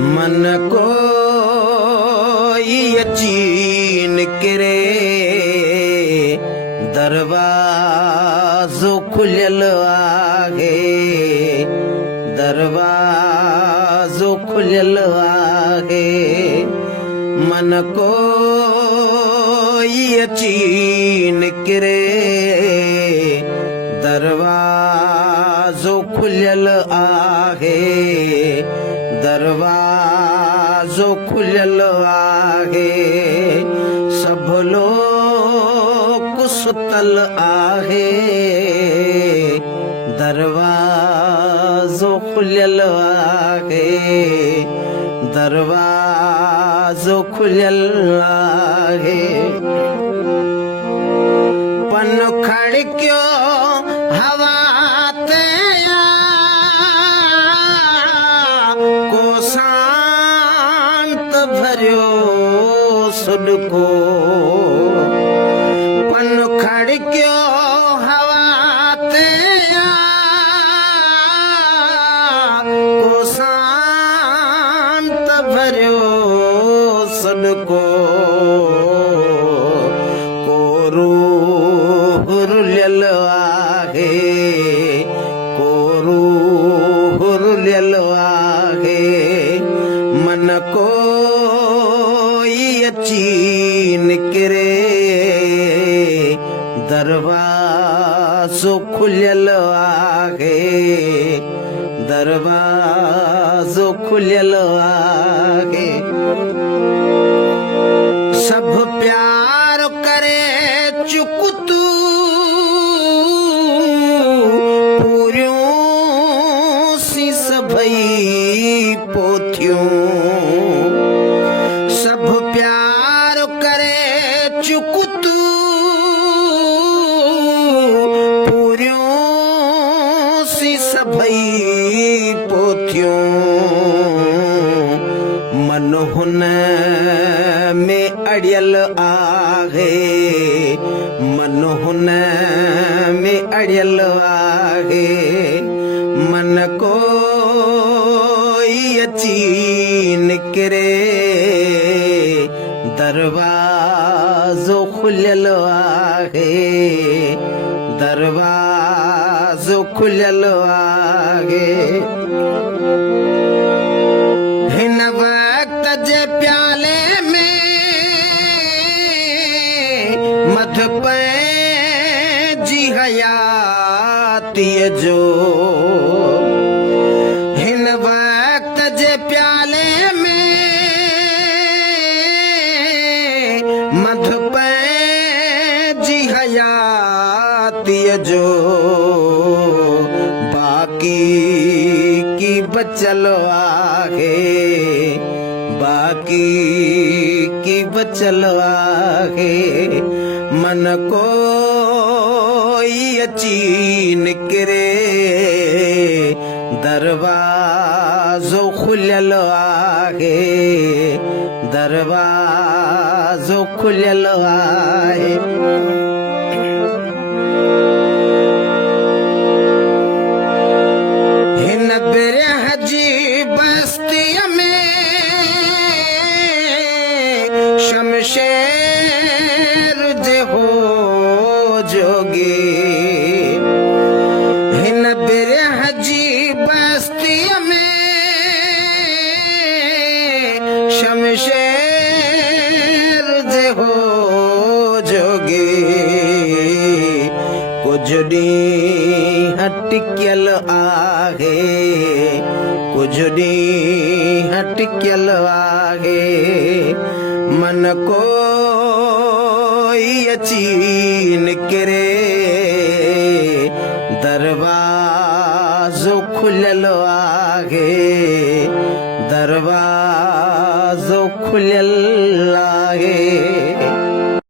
मन को यकीन करे दरवाजो खुलल आगे, दरवाजो खुलल आगे। मन को यकीन करे दरवाजो खुलल आगे, दरवाजो खुलल आगे। सब लोग सुतल आहे, दरवाजो खुलल आहे, दरवाजो खुलल आहे। पन खड़क्यो हवा ते को शांत भरियो सुडको। पन खड़क्यो हवा ते को शांत भरियो सुडको। हुरल आहे, कोरू हुरल आहे। मन को यकीन करे दरवाजो खुलल आहे, दरवाजो खुलल आहे। सब प्यार करे चुकतू भई पोथियूं। सब प्यार करे चुकतू पूरियों सी सभई पोथियूं। मन हुन में अड़ियल आहे, मन हुन में अड़ियल आहे। मन को यकीन करे दरवाजो खुलल आहे, दरवाजो खुलल आहे। हिन वक्त जे प्याले में मध पैजी हयाती जो। प्याले में मध पैजी हयाती जो। बाकी की बचल आहे, बाकी की बचल आहे। मन को यकीन करे दरवाजो खुलल आहे, दरवाजो खुलल आहे। हिन बिरह जी बस्ती में शमशेर जे हो जोगी। हिन बिरह जी बस्ती में शमशेर जे हो जोगी। कुछ ॾींहं टिकियल आहे, कुछ ॾींहं टिकियल आहे। मन को यकीन करे दरवाजो खुलल आहे, दरवाजो खुलल आहे।